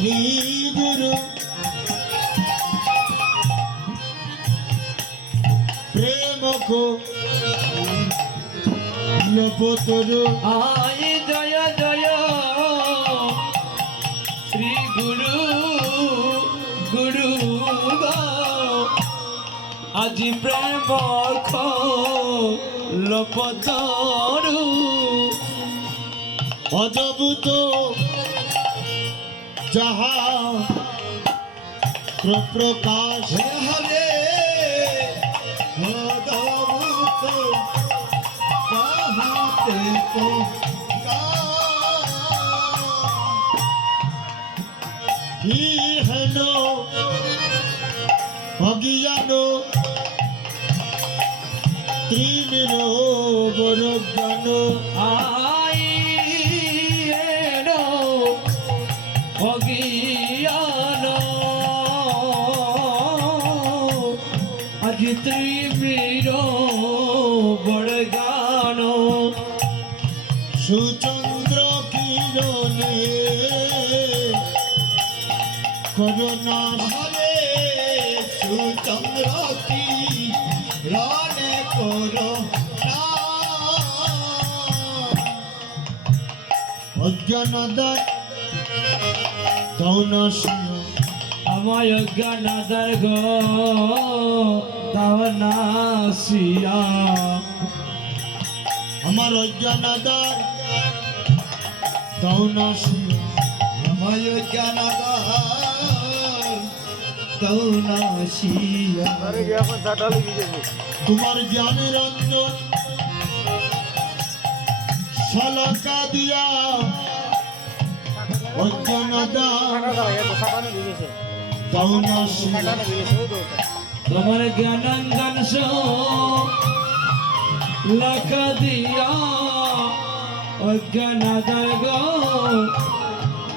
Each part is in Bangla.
শ্রী গুরু প্রেম কো লপতরু আয় জয় জয় শ্রী গুরু গুরু আজি প্রেম লপতরু অদ্ভুত যাহা প্রকাশ হরে অদ্ভুত যাহাতে হি হেন অজ্ঞান ত্রিনির বরজ্ঞান আই অজ্ঞান আজি ত্রিবীর বড়গান সুচন্দ্র কিরণে করুণা হরে সুচন্দ্র কিরণে করুণা অজ্ঞানদার দৌনসীয় আমায় অজ্ঞানাদার গো দাওনাসিয়া আমার অজ্ঞানদার দৌনসীয় আমায় অজ্ঞানাদার দাওনাসিয়া তোমার জ্ঞানের অঞ্জন শলকা দিয়া অজ্ঞানদার দৌনসীয় তোমার জ্ঞানাঙ্গন লাখা দিয়া অজ্ঞানাদার গো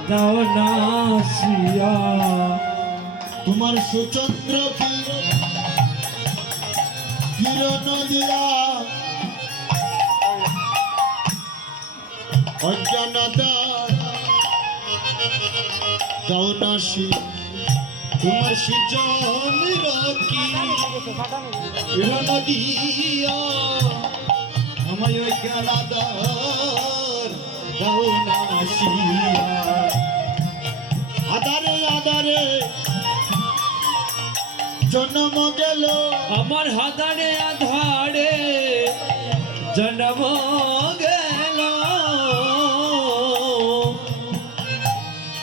দাওনাসিয়া তোমার সুচন্দ্র কিরণ দিয়া অজ্ঞানদার দৌনসীয় তোমার সুচন্দ্র কিরণ দিয়া আমায় অজ্ঞানাদার দাওনাসিয়া আধারে আধারে জন্ম গেল আমার হাতারে আধারে জন্ম গেল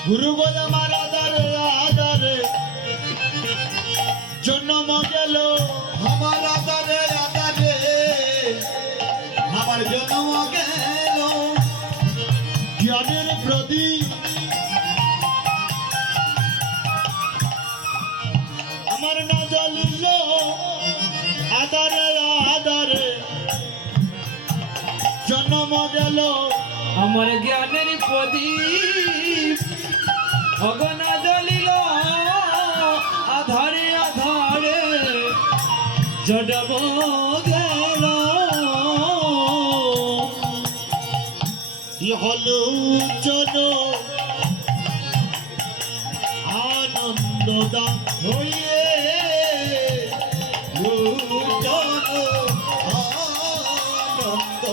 গুরু গো আমার আধারে আধারে জন্ম গেল আমার আধারে আধারে আমার জন্ম গেল জ্ঞানের প্রদীপ আমার না জ্বলিল আধারে আধারে জন্ম গেল আমার জ্ঞানের প্রদীপ অগনা জ্বলিল আধারে আধারে জন্ম গেল ইহলোচন আনন্দদান হইয়ে লোচন আনন্দ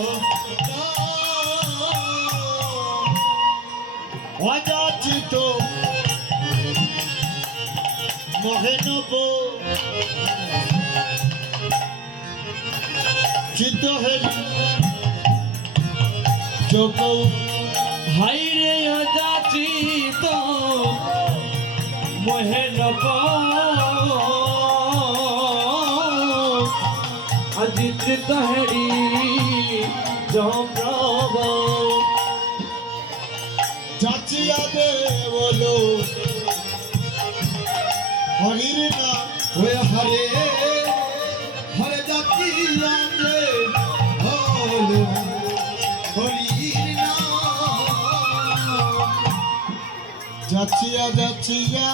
অযাচিত মহেনব চিত হেরি যোগ হাইরে অযাচিত মহেনব অজিত হেরি জম্রব যাচিয়া দে বলো হরির নাম ওই হরে হরে যাচিয়া দে বলো হরির নাম যাচিয়া যাচিয়া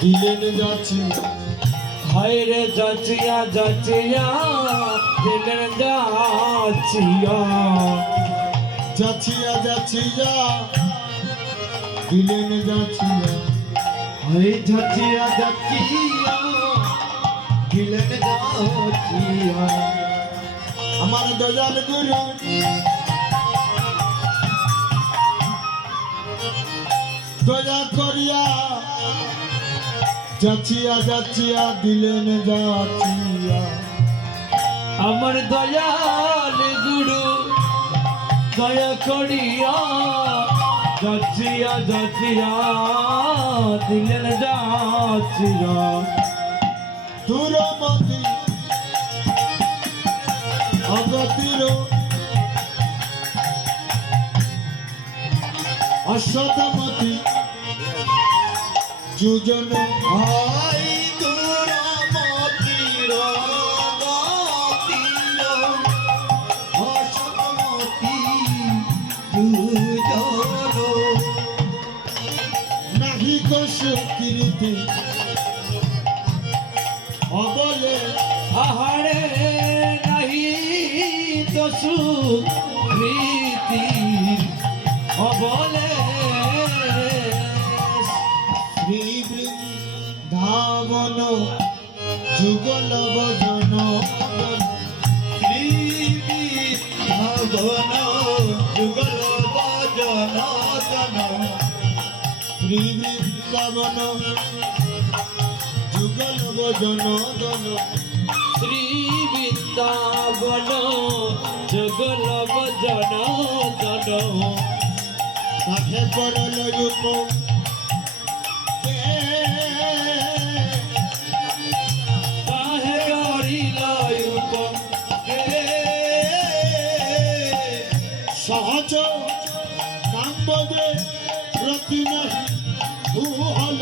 দিলেন যাচি হাইরে যাচিয়া যাচিয়া দিলের যাচিয়া যাচিয়া যাচিয়া দিলেন যাচিয়া হরে যাচিয়া যাচিয়া দিলেন যাচিয়া আমার দয়াল গুরু দয়া করিয়া যাচিয়া যাচিয়া দিলেন যাচিয়া আমার দয়াল গুরু দয়া করিয়া যাচিয়া যাচিয়া দিলেন যাচিয়া দূরমতি অগতির অসতমতি যুজন ভাই দূরমতির গতির অসতমতি দুজন নাহি কোষ কীর্তি অবলে আহারে নাহি দশু প্রীতি অবলে শ্রী বৃন্দাবন যুগল ভজন শ্রী ভগন যুগল ভজন জন শ্রী বৃন্দাবন যুগল ভজন দন শ্রী বৃন্দাবন যুগল ভজন জন তাহে করল রূপ কাহে করিল উপম সহজ কাম্বদে প্রতি নাহি ভূহল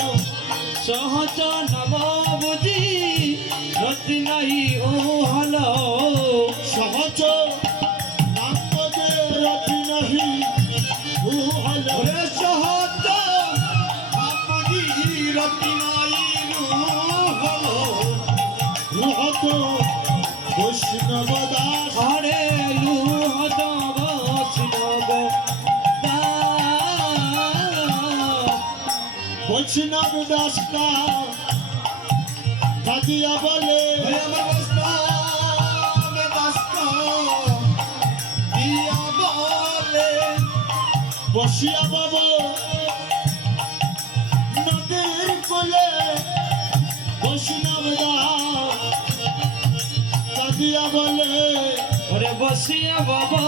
সহজ নব বুঝি রতি নাহি ও হল সহজ কাম্বদে রতি নাহি ভূহল ওরে সহজ আপনি রতি নাহি হল রহত বৈষ্ণব দাস হরে লুহত বৈষ্ণব বৈষ্ণব দাস কা কাদিয়া বলে বসিয়া বাব নদীর কোলে বৈষ্ণব দাস কাদিয়া বলে ওরে বসিয়া বাবা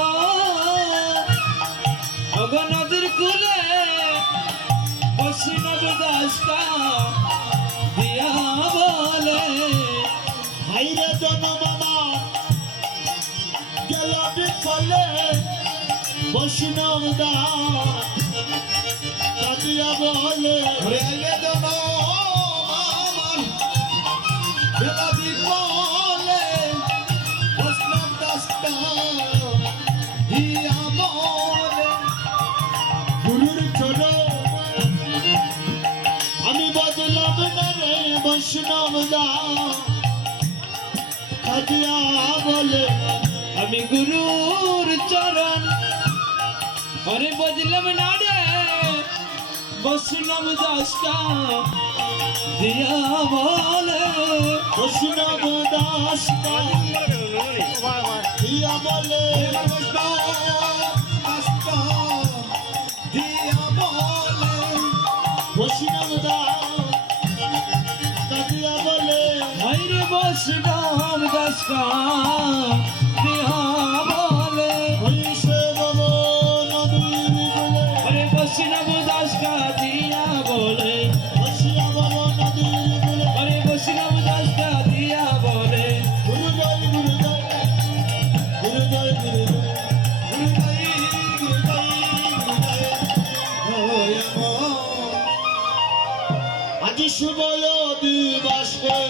অগ নদীর কুলে বৈষ্ণব দাসকা দিয়া বলে হাইরে জনমামা গেল বিফলে বৈষ্ণব দাস কাদিয়া বলে ওরে আইলে জন আমার বেলা বিপলে বৈষ্ণব দাসকা দিয়া বলে গুরুর চর আমি বদলাম না রে বৈষ্ণব দাস কাদিয়া বলে আমি গুরুর চরণ আরে বদলাম না রে বৈষ্ণব দাসকা দিয়া বলে বৈষ্ণব দাস কাদিয়া বলে বৈষ্ণব দাস কাদিয়া বলে হাইরে বৈষ্ণব দাসকা দিয়া বলে হইছে বাব নদীর বলে আরে বৈষ্ণব দাসকা দিয়া বলে বসিয়া বাব নদীর বলে আরে বৈষ্ণব দাসকা দিয়া বলে গুরু জয় গুরু জয় গুরু জয় গুরু জয় আজি শুভয় দিবাসে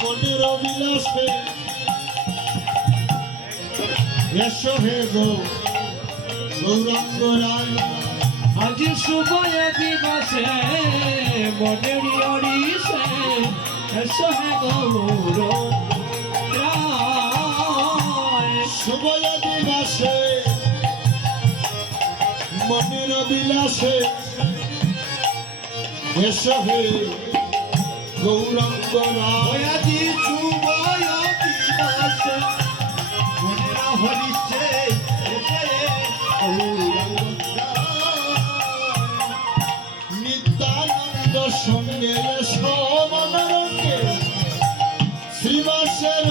মনের বিলাসে এসো হে গো গৌরাঙ্গ রায় আজ শুভয় দিবসে মনের অরিষে এসো হে গৌর রায় শুভয় দিবাসে মনের বিলাসে এসো হে গৌরাঙ্গ রায় আজি শুভয় দিবসে মনের হরিষে এসে গৌরাঙ্গ নিত্যানন্দ সঙ্গে এসো মনোরঙ্গে শ্রীবাসের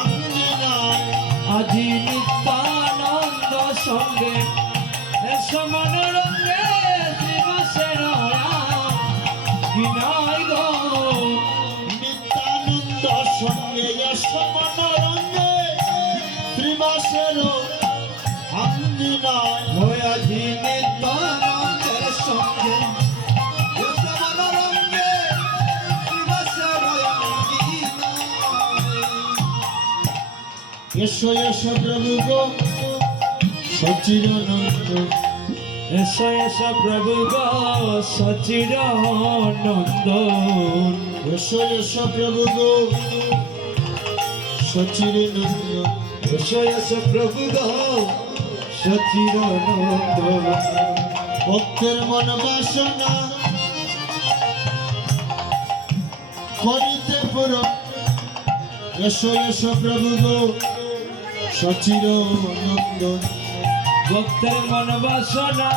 আঙ্গিনায় আজি নিত্যানন্দ সঙ্গে এসো মনোরঙ্গে দিবসের বিনয় গো নিত্যানন্দ সঙ্গে এসো মনোরঙ্গে শ্রীবাসের আঙ্গিনায় আজি নিত্যানন্দের সঙ্গে এসো মনোরঙ্গে দিবসের এসো এসো প্রভু গো সচিরানন্দ এসো এসো প্রভু গো সচিদানন্দন এসো এসো প্রভু গো সচিরানন্দ এসো এসো প্রভু গো সচিদানন্দন ভক্তের মন বাসনা করিতে পুরো এসো এসো প্রভু গো সচিরানন্দন ভক্তের মন বাসনা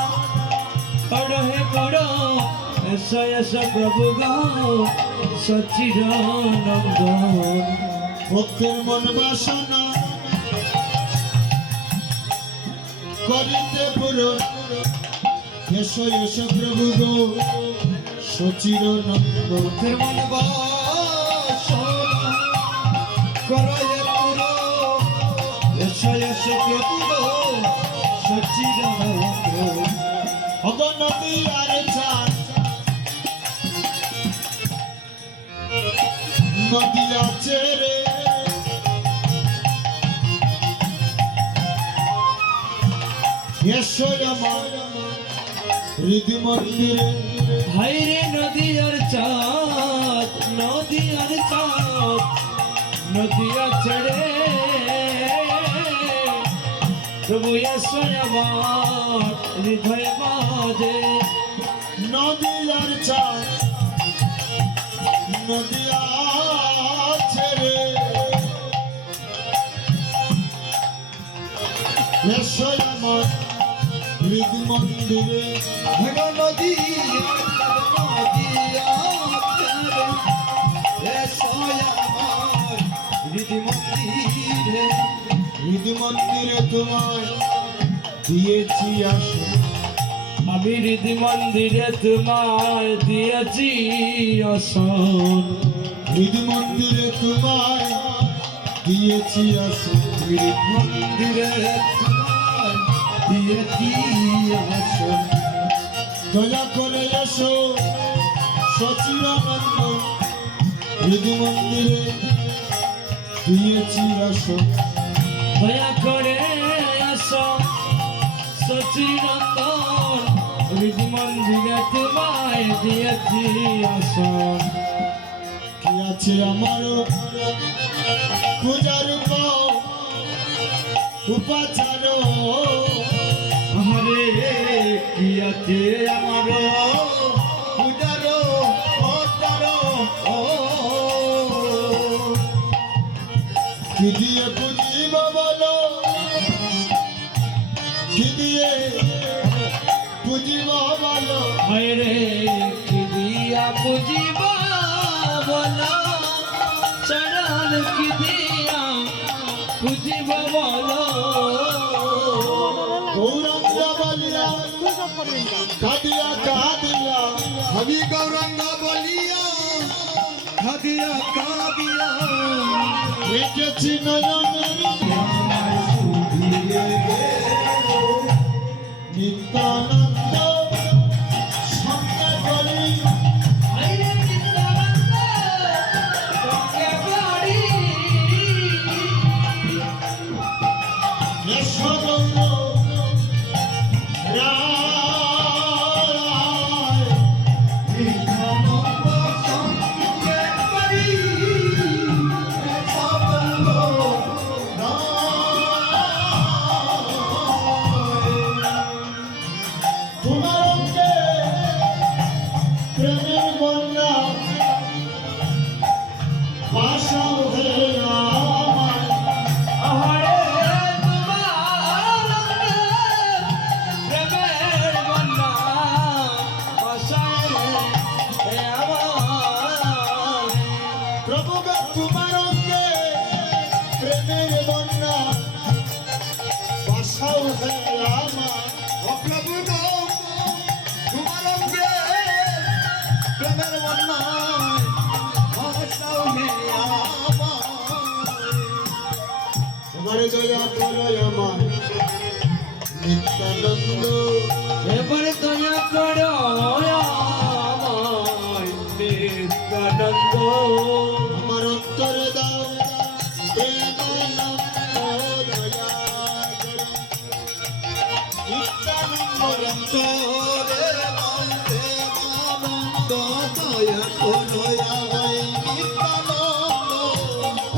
করো হে করো এসো এসো প্রভু গো সচিদানন্দন ভক্তের মন বাসনা করিতে পুরো এসো এসো প্রভু গো সচিরানন্দ ভক্তের মন বাসনা করো হে করো এসো এসো প্রভু গো সচিদানন্দন অগনতি আর চাঁদ নদী আছে রে এসো আমার হৃদি মন্দিরে হাইরে নদী আর চাঁদ নদী আর চাঁদ নদী চড়ে প্রভু এসো আমার হৃদয় মাঝে নদী আর চাঁদ নদী আছে রে এসো আমার হৃদি মন্দিরে নদী নদী চড়ে এসো আমার হৃদয় মন্দিরে হৃদি মন্দিরে তোমায় দিয়েছি আসো আমি হৃদি মন্দিরে তোমায় দিয়েছি আসন হৃদি মন্দিরে তোমায় দিয়েছি আসো হৃদি মন্দিরে তোমায় দিয়েছি আসন দয়া করে এসো সচিরানন্দ হৃদি মন্দিরে দিয়েছি আসো দয়া করে আসো সচিনন্দন হৃদি মন্দিরে তোমায় দিয়েছি আসন কি আছে আমারও পূজার উপাচার হরে কি আছে আমার পূজার কি দিয়ে পুজিব বলো কি দিয়ে পুজিব বলো হরে কি দিয়া পুজিব বলো চরণ কি দিয়া পুজিব বলো গৌরঙ্গ বলিয়া কাদিয়া কাদিয়া আমি গৌরঙ্গ বলিয়া খাদিয়া কাদিয়া রেখেছি নয়নের নিত্যানন্দ সঙ্গে বলি আইরে নিত্যানন্দ সঙ্গে বাড়ি এসো গৌর রায় নিত্যানন্দ সঙ্গে বাড়ি সবল নিত্যানন্দ এবারে দয়া করো আমায় নিত্যানন্দ আমার অন্তরে দাও প্রেমানন্দ দয়া করে নিত্যানন্দ অন্তরে দাও প্রেমানন্দ দয়া করো আমায় নিত্যানন্দ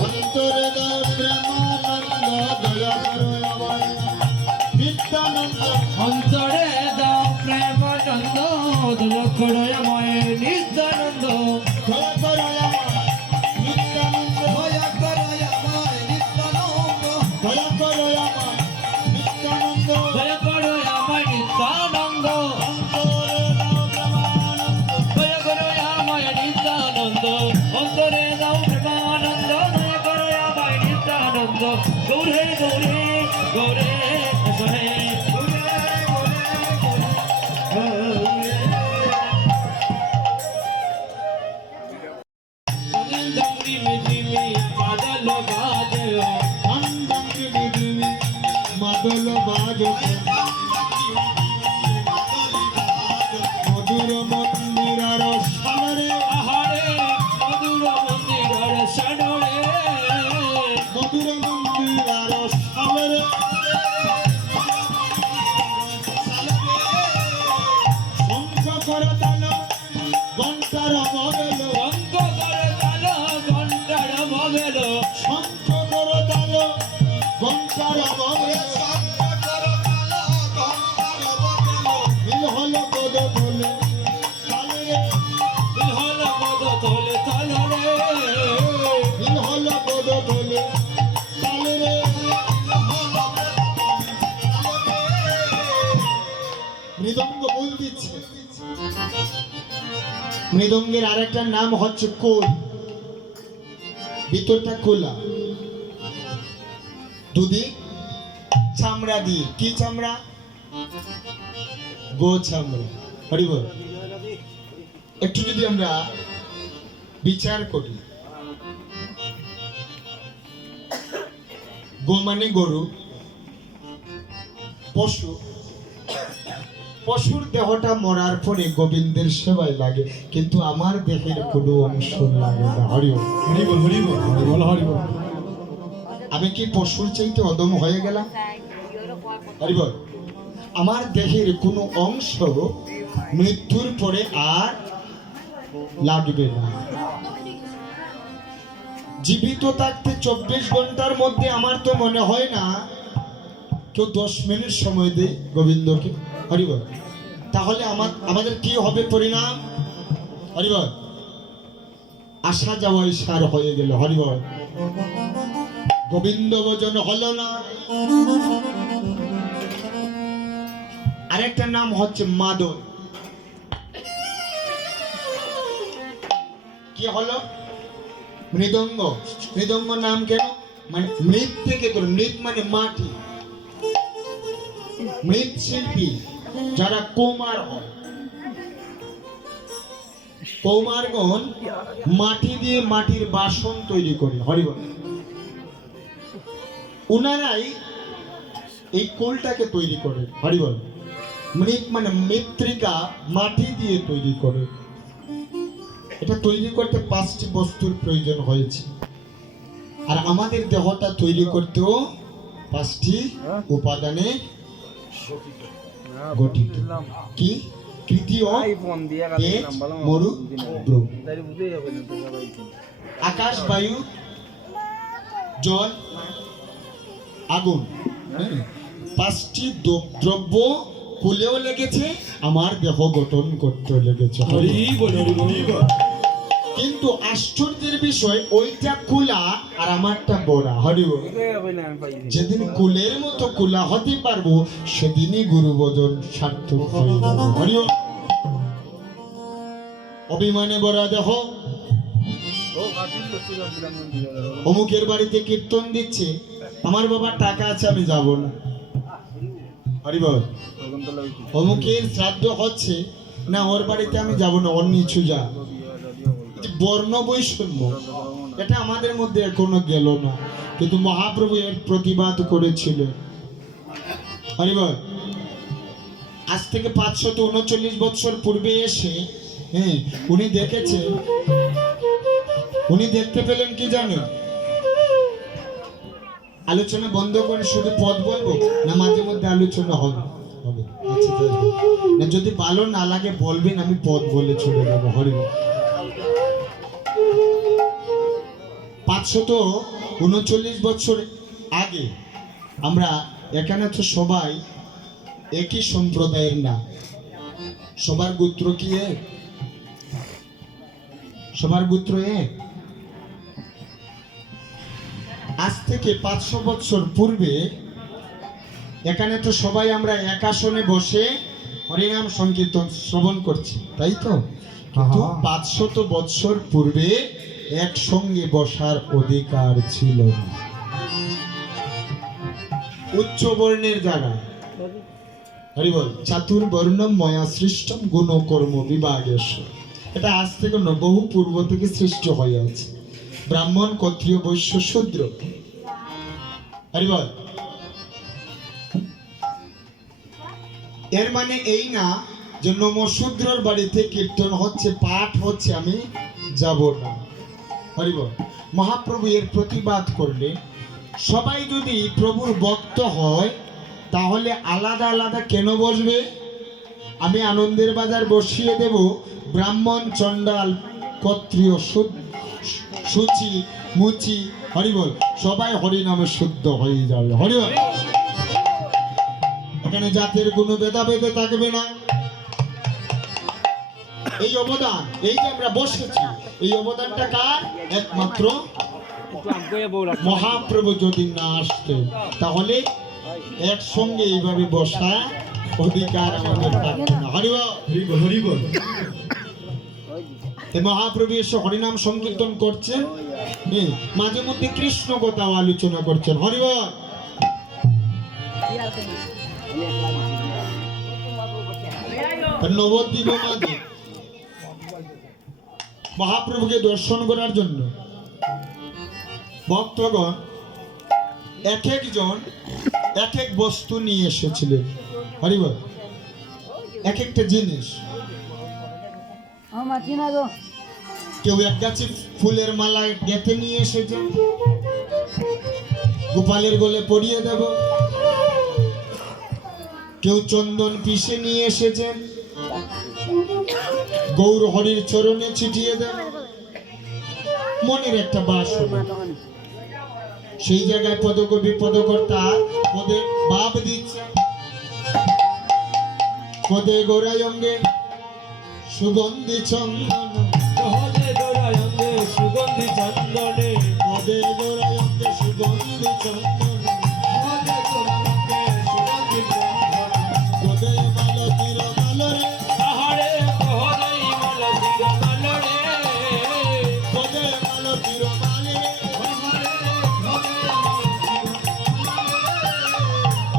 অন্তরে দাও প্রেমানন্দ দয়া করো আমায় নিত্যানন্দ অন্তরে দাও প্রেমানন্দ দয়া করো আমায় নিত্যানন্দ দয়া করো আমায় নিত্যানন্দ দয়া করো আমায় নিত্যানন্দ দয়া করো আমায় নিত্যানন্দ দয়া করো আমায় নিত্যানন্দ অন্তরে দাও প্রেমানন্দ দয়া করো আমায় নিত্যানন্দ অন্তরে দাও প্রেমানন্দ দয়া করো আমায় নিত্যানন্দ গৌরে গৌরে গৌরে গৌরে মাদল বাজ মধুর মন্দিরার সামরে আহারে মধুর মন্দিরের সানরে মধুর মন্দিরার সামরে শঙ্খ করে তাল ঘন্টার মবেল অঙ্ক করে তাল ঘন্টার মবেল শঙ্খ করে তাল ঘন্টার মবেল মিল হল পদ তোলে তালে হল পদ তোলে তালরে মিল হল পদ তোলে তালে রে মৃদঙ্গ বল দিচ্ছে মৃদঙ্গের আরেকটা নাম হচ্ছে কোল ভিতরটা খোলা দুদিক চামড়া দিয়ে কি চামড়া গো চামড়া হরি বল একটু যদি আমরা বিচার করি গো মানে গরু পশু পশুর দেহটা মরার পরে গোবিন্দের সেবায় লাগে কিন্তু আমার দেহের কোনো অংশ লাগে না হরিবল হরিবল হরিবল হরিবল হরিবল আমি কি পশুর চাইতে অদম হয়ে গেলাম হরিবল আমার দেহের কোনো অংশ মৃত্যুর পরে আর লাগবে না জীবিত থাকতে 24 ঘন্টার মধ্যে আমার তো মনে হয় না কেউ 10 মিনিট সময় দেয় গোবিন্দকে হরিবল তাহলে আমাদের কি হবে পরিণাম হরিবল আসা যাওয়াই সার হয়ে গেল হরিবল গোবিন্দ ভজন হলো না আরেকটা নাম হচ্ছে মাদল কি হলো মৃদঙ্গ মৃদঙ্গ নাম কেন মানে মৃত থেকে তোর মৃত মানে মাটি মৃৎ শিল্পী যারা কৌমার হয় কৌমারগণ মাটি দিয়ে মাটির বাসন তৈরি করে হরিবল উনারাই এই কোলটাকে তৈরি করে হরিবল মৃৎ মানে মৃত্তিকা মাটি দিয়ে তৈরি করে এটা তৈরি করতে 5টি বস্তুর প্রয়োজন হয়েছে আর আমাদের দেহটা তৈরি করতেও 5টি উপাদানে গঠিত কি তৃতীয় তেজ মরু ব্রহ্ম আকাশ বায়ু জল আগুন 5টি দ্রব্য কুলেও লেগেছে আমার দেহ গঠন করতে লেগেছে কিন্তু আশ্চর্যের বিষয় ওইটা কুলা আর আমারটা বড়া হরিবল যেদিন কুলের মতো কুলা হতে পারবো সেদিনই গুরুবদন সার্থক হয়ে যাবে হরিবল অভিমানে বড়া দেহ অমুকের বাড়িতে কীর্তন দিচ্ছে আমার বাবার টাকা আছে আমি যাব না হরিবল অমুকের শ্রাদ্ধ হচ্ছে না ওর বাড়িতে আমি যাব না অন্য কিছু যা বর্ণ বৈষম্য এটা আমাদের মধ্যে এখনো গেল না কিন্তু মহাপ্রভু এর প্রতিবাদ করেছিলেন হরিবল আজ থেকে 539 বছর পূর্বে এসে হ্যাঁ উনি দেখেছে, উনি দেখতে পেলেন কি জানেন? আলোচনা বন্ধ করে শুধু পদ বলবো না মাঝে মধ্যে আলোচনা হবে? হবে, আচ্ছা যাই হোক। না যদি ভালো না লাগে বলবেন, আমি পদ বলে চলে যাবো। হরি বল। 539 বছর আগে আমরা এখানে তো সবাই একই সম্প্রদায়ের না, সবার গোত্র কি এক? সবার গোত্র এক? আজ থেকে 500 বছর পূর্বে এখানে তো সবাই আমরা এক আসনে বসে হরিনাম সংকীর্তন শ্রবণ করছি, তাই তো? কিন্তু 500 বছর পূর্বে একসঙ্গে বসার অধিকার ছিল না। উচ্চ বর্ণের জায়গা হরি বল, চাতুর্বর্ণম ময়া সৃষ্টম গুণ কর্ম বিভাগেশ। এটা আজ থেকে নয়, বহু পূর্ব থেকে সৃষ্টি হয়ে আছে। ব্রাহ্মণ, ক্ষত্রিয়, বৈশ্য, শূদ্র। হরি বল। এর মানে এই না যে নমশূদ্রর বাড়িতে কীর্তন হচ্ছে, পাঠ হচ্ছে, আমি যাব না। হরি বল। মহাপ্রভু এর প্রতিবাদ করলে সবাই যদি প্রভুর ভক্ত হয় তাহলে আলাদা আলাদা কেন বসবে? আমি আনন্দের বাজার বসিয়ে দেব ব্রাহ্মণ, চণ্ডাল, ক্ষত্রিয়, সূচি, মুচি, হরিবল, সবাই হরি নামে শুদ্ধ হয়ে যাবে। হরিবল। এখানে জাতের কোনো ভেদাভেদে থাকবে না। এই অবদান, এই যে আমরা বসেছি, এই অবদানটা কার? একমাত্র মহাপ্রভু যদি না আসতেন তাহলে একসঙ্গে এইভাবে বসা অধিকার আমাদের থাকতো না। হরিবল, হরিবল। মহাপ্রভু এসে হরিনাম সংকীর্তন করছেন, মাঝে মধ্যে কৃষ্ণ কথাও আলোচনা করছেন। হরিবল। নবদ্বীপ মাঝে মহাপ্রভুকে দর্শন করার জন্য ভক্তগণ এক একজন এক এক বস্তু নিয়ে এসেছিলেন। হরিবল। এক একটা জিনিস। কেউ এক গাছে ফুলের মালা গেঁথে নিয়ে এসেছেন, গোপালের গলে পরিয়ে দেব। কেউ চন্দন পিষে নিয়ে এসেছেন, গৌর হরির চরণে ছিটিয়ে দেব। মনের একটা বাসনা, সেই জায়গায় পদকবি পদকর্তা পদে ভাব দিচ্ছে। পদে গোরায়ঙ্গে সুগন্ধি চন্দন, পদে গোরায়ঙ্গে সুগন্ধি চন্দনে, পদে গোরায়ঙ্গে সুগন্ধি চন্দন, পদে গোরায়ঙ্গে সুগন্ধি চন্দনে, পদে মালতীর মালরে, আহারে পদে মালতীর মালরে, পদে মালতীর মালরে, আহারে পদে মালতীর মালরে,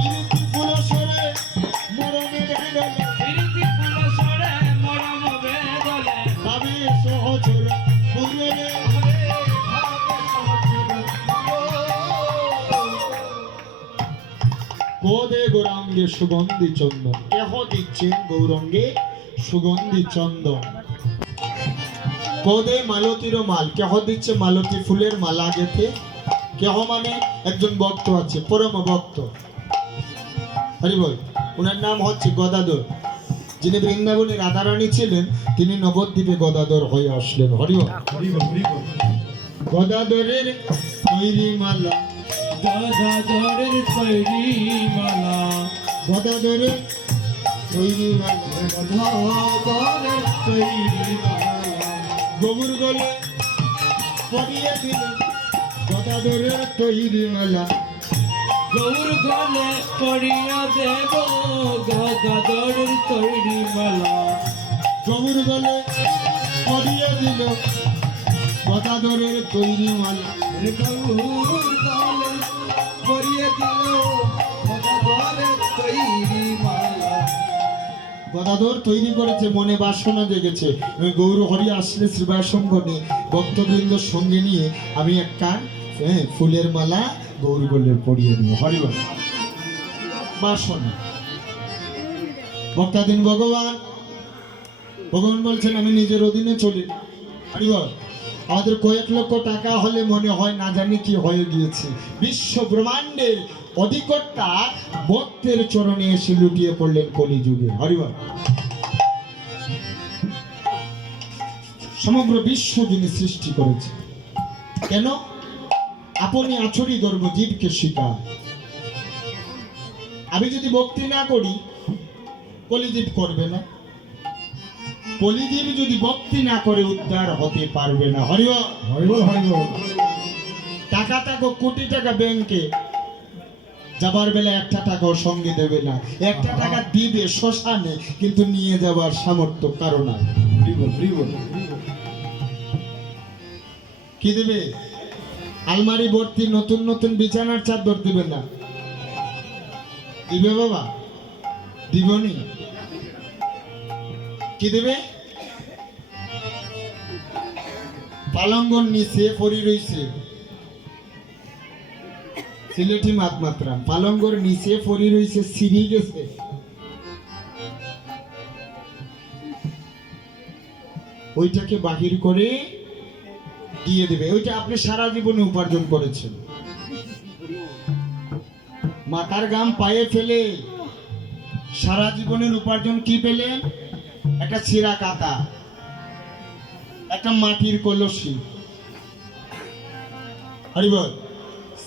ইরিতি ফুল সরে মরণে বেদলে, প্রীতি ফুল সরে মরম বেদলে, ভাবে সহচর পুরে রে। পদে গৌরাঙ্গে সুগন্ধি চন্দন, কেহ দিচ্ছেন গৌরঙ্গে সুগন্ধি চন্দন। পদে মালতীর মাল, কেহ দিচ্ছে মালতী ফুলের মালা গেথে। কেহ মানে একজন ভক্ত আছে, পরম ভক্ত। হরিবল। ওনার নাম হচ্ছে গদাধর। যিনি বৃন্দাবনে রাধারানী ছিলেন তিনি নবদ্বীপে গদাধর হয়ে আসলেন। হরিবল। গদাধরের তৈরি মালা, গদাধরের তৈরি মালা, গদাধরের তৈরি মালা, গদাধরের তৈরি মালা, গৌর গলে পরিয়ে দিলেন গদাধরের তৈরি মালা। গৌর গলে পড়িয়া দেব গদাধরের তৈরি মালা, গৌর গলে পরিয়ে দিল গদাধরের তৈরি মালা। গৌর গলে পড়িয়া দিল গদাধরের তৈরি মালা। গদাধর তৈরি করেছে, মনে বাসনা জেগেছে, ওই গৌর হরি আসলে শ্রীবাসঙ্গনে ভক্তবৃন্দ সঙ্গে নিয়ে আমি একটা ফুলের মালা গৌর গলে পরিয়ে দেবো। হরিবল। বাসনা। ভক্তাধীন ভগবান ভগবান বলছেন আমি নিজের অধীনে চলি। হরি বল। আমাদের কয়েক লক্ষ টাকা হলে মনে হয় না জানি কি হয়ে গিয়েছে। বিশ্ব ব্রহ্মাণ্ডের অধিকর্তা ভক্তের চরণে এসে লুটিয়ে পড়লেন কলিযুগে। হরি বল। সমগ্র বিশ্ব যিনি সৃষ্টি করেছে, কেন? আপনি আছড়ি ধর্ম জীবকে শিকার। আমি যদি ভক্তি না করি, কলিজীব করবে না। কলিজীব যদি ভক্তি না করে উদ্ধার হতে পারবে না। হরি বল। হরি বল, হরি বল। টাকা থাকো কোটি টাকা ব্যাংকে, যাবার বেলা একটা টাকাও সঙ্গে দেবে না। একটা টাকা দিবে শ্মশানে, কিন্তু নিয়ে যাবার সামর্থ্য কারো না। হরি বল, হরি বল। কি দেবে? আলমারি ভর্তি নতুন নতুন বিছানার চাদর দিবে না। দিবে বাবা? দিবনি। কি দেবে? পালঙ্গর নিচে পড়ি রইছে সিলেটি মাত্রা, পালঙ্গর নিচে পড়ি রইছে, ছিঁড়ি গেছে, ওইটাকে বাহির করে দিয়ে দেবে। ওইটা আপনি সারা জীবনে উপার্জন করেছেন। মাথার গাম পায়ে ফেলে সারা জীবনের উপার্জন কি পেলেন? একটা ছিঁড়া কাতা, একটা মাটির কলসি। হরিবল।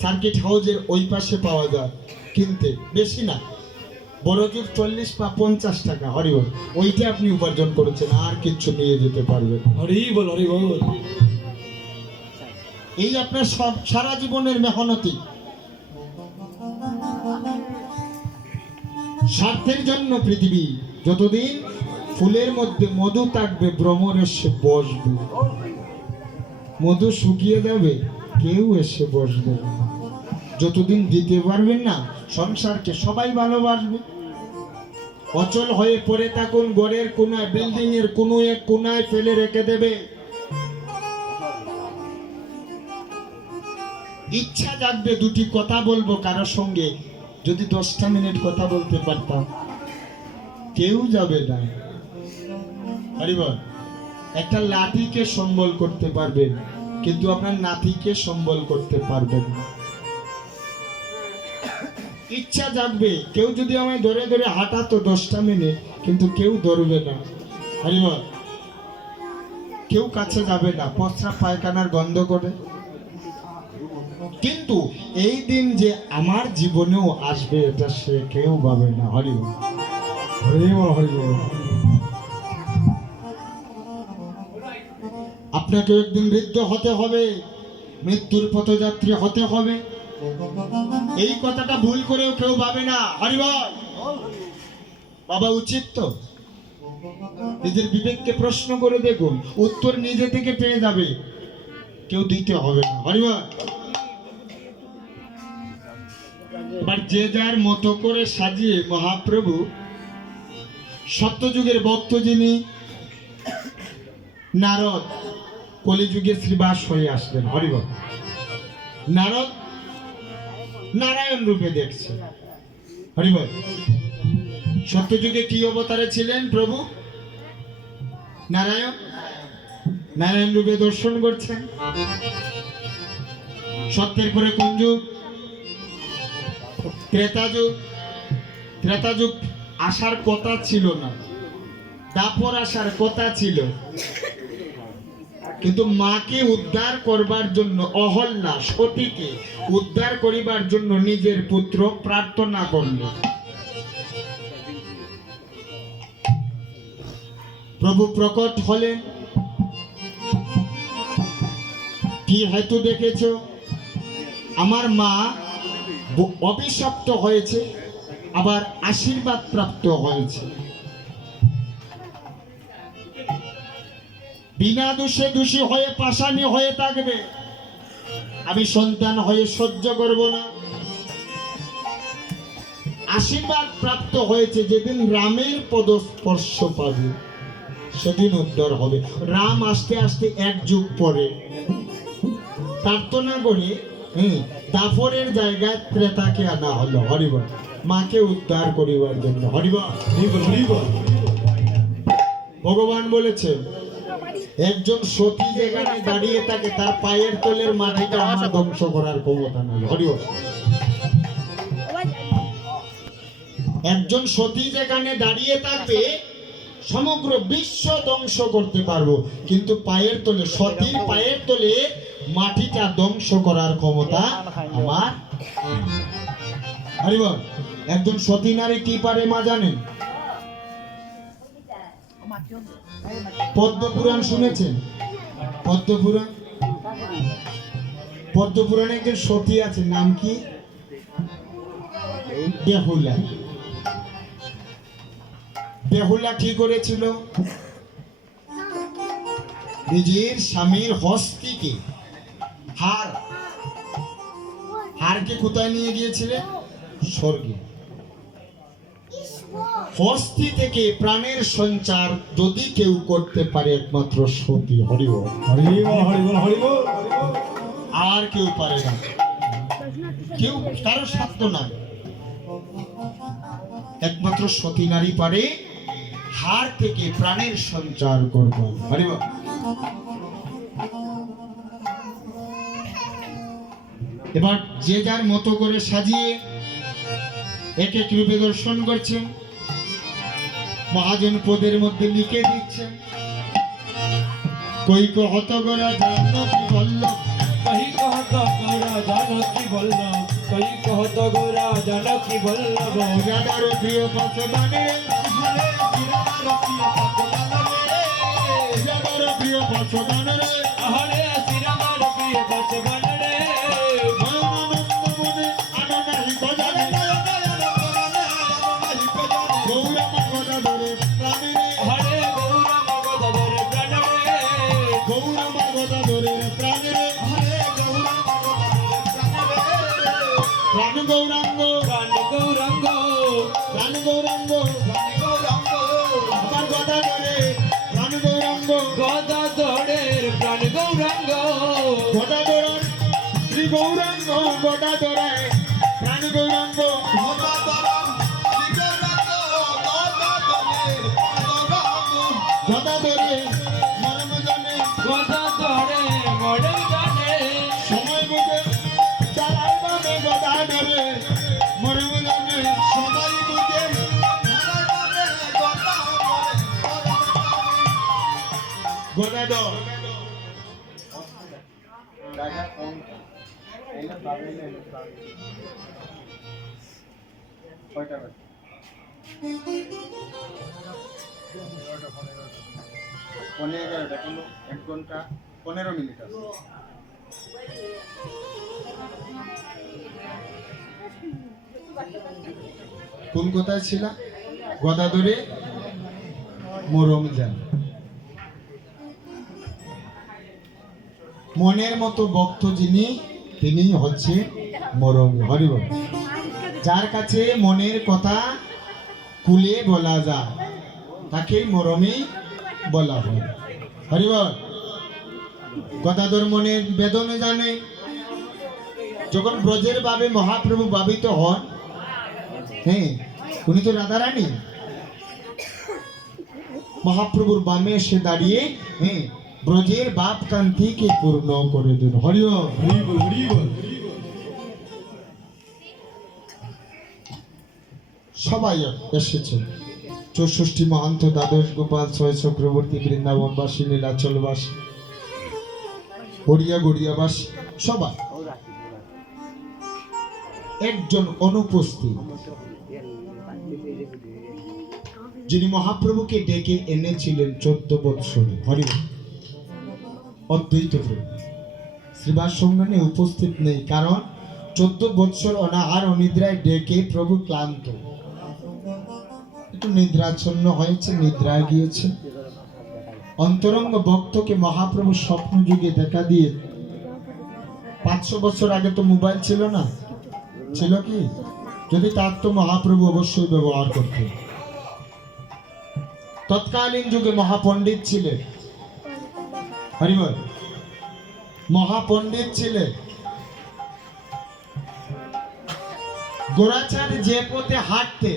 সার্কিট হাউসের ওই পাশে পাওয়া যায় কিনতে, বেশি না, বড় জোর 40 বা 50 টাকা। হরিবল। ওইটা আপনি উপার্জন করেছেন, আর কিচ্ছু নিয়ে যেতে পারবেন। হরি বল, হরি বল। এই আপনার সব সারা জীবনের মেহনতি। স্বার্থের জন্য পৃথিবী যতদিন ফুলের মধ্যে মধু থাকবে, ভ্রমর এসে বসবে। মধু শুকিয়ে যাবে, কেউ এসে বসবে না। যতদিন দিতে পারবেন না, সংসারকে সবাই ভালোবাসবে। অচল হয়ে পড়ে থাকুন, ঘরের কোনায়, বিল্ডিং এর কোনো এক কোনায় ফেলে রেখে দেবে। ইচ্ছা জাগবে দুটি কথা বলবো কারো সঙ্গে, যদি 10টা মিনিট কথা বলতে পারতাম। কেউ যাবে না। হরিবল। একটা লাঠিকে সম্বল করতে পারবেন, কিন্তু আপনার নাতিকে সম্বল করতে পারবেন না। ইচ্ছা জাগবে, কেউ যদি আমায় ধরে ধরে হাঁটাতো 10টা মিনিট, কিন্তু কেউ ধরবে না। হরিবল। কেউ কাছে যাবে না, প্রস্রাব পায়খানার গন্ধ করে। কিন্তু এই দিন যে আমার জীবনেও আসবে, এটা সে কেউ ভাবে না। হরিবল। হরি বল, হরি বল। আপনাকে একদিন বৃদ্ধ হতে হবে, মৃত্যুর পথযাত্রী হতে হবে। এই কথাটা ভুল করেও কেউ ভাবে না। হরিবল। বাবা, উচিত তো? নিজের বিবেককে প্রশ্ন করে দেখুন, উত্তর নিজে থেকে পেয়ে যাবে, কেউ দিতে হবে না। হরিবল। এবার যে যার মতো করে সাজিয়ে মহাপ্রভু সত্যযুগের ভক্ত যিনি নারদ, কলিযুগে শ্রীবাস হয়ে আসলেন। হরিবল। নারদ নারায়ণ রূপে দেখছে। হরিবল। সত্যযুগে কি অবতারে ছিলেন প্রভু? নারায়ণ। নারায়ণ রূপে দর্শন করছেন। সত্যের পরে কোন যুগ? ত্রেতা যুগ। ত্রেতা যুগ আসার কথা ছিল না, দাপর আসার কথা ছিল, কিন্তু মাকে উদ্ধার করবার জন্য, অহল্যা সতীকে উদ্ধার করিবার জন্য নিজের পুত্র প্রার্থনা করল। প্রভু প্রকট হলেন। কি হেতু দেখেছ? আমার মা অভিশপ্ত হয়েছে, আবার আশীর্বাদ প্রাপ্ত হয়েছে। বিনা দোষে দোষী হয়ে পাষাণী হয়ে থাকবে, আমি সন্তান হয়ে সহ্য করব না। আশীর্বাদ প্রাপ্ত হয়েছে, যেদিন রামের পদস্পর্শ পাবে সেদিন উদ্ধার হবে। রাম আসতে আসতে 1 যুগ পরে প্রার্থনা করে দাফনের জায়গায় ত্রেতাকে আনা হলো। হরিবল। মাকে উদ্ধার করিবার জন্য। হরিবল। হরিবল হরিবল ভগবান বলেছে একজন সতী যেখানে দাঁড়িয়ে থাকে তার পায়ের তলের মাটিটা আমার ধ্বংস করার ক্ষমতা নাই। হরিবল। একজন সতী যেখানে দাঁড়িয়ে থাকবে সমগ্র বিশ্ব ধ্বংস করতে পারবো, কিন্তু পায়ের তলে, সতীর পায়ের তলে মাটিটা ধ্বংস করার ক্ষমতা আমার। হরিবল। একজন সতী নারী কি পারে মা জানেন? পদ্মপুরাণ শুনেছেন? পদ্মপুরাণ, পদ্মপুরাণে একজন সতী আছে, নাম কি? বেহুলা। বেহুলা কি করেছিল? নিজের স্বামীর হস্তিকে, হারকে কোথায় নিয়ে গিয়েছিলেন? স্বর্গে। হস্তি থেকে প্রাণের সঞ্চার যদি কেউ করতে পারে একমাত্র সতী। হরিবল। হরিবল হরিবল হরিবল আর কেউ পারে না, কেউ, কারো সাধ্য নাই। একমাত্র সতী নারী পারে হার থেকে প্রাণের সঞ্চার করব। হরিবল। এবার যে যার মতো করে সাজিয়ে এক এক রূপে দর্শন করছেন, মহাজন পদের মধ্যে লিখে দিচ্ছেন, কই কহত গোরা জানকী বল্লভ, কই কহত গোরা জানকী বল্লভ, কই কহত গোরা জানকী বল্লভ, রাধার প্রিয় পাশবানে, রাধার প্রিয় পাশবানে রে, আহরে শ্রীরামের প্রিয় পাশবান রে, মনোনন্দ মনে আনন্দাহি গজানে, গৌরাম গদা ধরে প্রাণে রে, হরে গৌরাম গদাধর প্রাণ রে, গৌরাম গদা ধরে প্রাণে রে, হরে গৌরাম গদাধর প্রাণ রে, প্রাণ গৌরাঙ্গ, প্রাণ গৌরাঙ্গ, প্রাণ গৌরাঙ্গ, প্রাণ গৌরাঙ্গ, আমার গদা ধরে প্রাণ গৌরাঙ্গ, গদাধরের প্রাণ গৌরাঙ্গ, গদা ধরার শ্রী গৌরাঙ্গ, গদা ধরায় প্রাণ গৌরাঙ্গ, গদা ধরে মরম জানে, গদাধরে মরে জানে, সময় বুঝে চালার বামে গদা ধরে মরম জানে, সময় বুঝে গদা ধর। পনেরো 11টা কিন্তু 1 ঘন্টা 15 মিনিট আছে। কোন কোথায় ছিল? গদা ধরে মরম জান। মনের মতো ভক্ত যিনি, তিনি হচ্ছে মরম। হরিবল। যার কাছে মনের কথা খুলে বলা যায় তাকেই মরমী বলা হয়। হরিবল। গদাধর মনের বেদনে জানে। যখন ব্রজের ভাবে মহাপ্রভু ভাবিত হন, হ্যাঁ, উনি তো রাধারানী, মহাপ্রভুর বামে এসে দাঁড়িয়ে, হ্যাঁ, ব্রজের বাপ কান্তিকে পূর্ণ করে দিন। হরিবল। হরিবল হরিবল সবাই এসেছে। 64 মহান্ত, দ্বাদশ গোপাল, 6 চক্রবর্তী, বৃন্দাবনবাসী, নীলাচলবাসী, হরিয়া গড়িয়াবাসী, সবাই। একজন অনুপস্থিত, যিনি মহাপ্রভুকে ডেকে এনেছিলেন 14 বৎসরে। হরিবল। অদ্বৈত প্রভু শ্রীবাস সঙ্গানে উপস্থিত নেই, কারণ 14 বৎসর অনাহার অনিদ্রায় ডেকে প্রভু ক্লান্ত, একটু নিদ্রাচ্ছন্ন হয়েছে, নিদ্রায় গিয়েছে। অন্তরঙ্গ ভক্তকে মহাপ্রভু স্বপ্ন যুগে দেখা দিয়ে, 500 বছর আগে তো মোবাইল ছিল না, ছিল কি? যদি তার তো মহাপ্রভু অবশ্যই ব্যবহার করতেন। তৎকালীন যুগে মহাপণ্ডিত ছিলেন। হরিবল। মহাপণ্ডিত ছিলেন, গোরাচাঁদ যে পথে হাঁটতে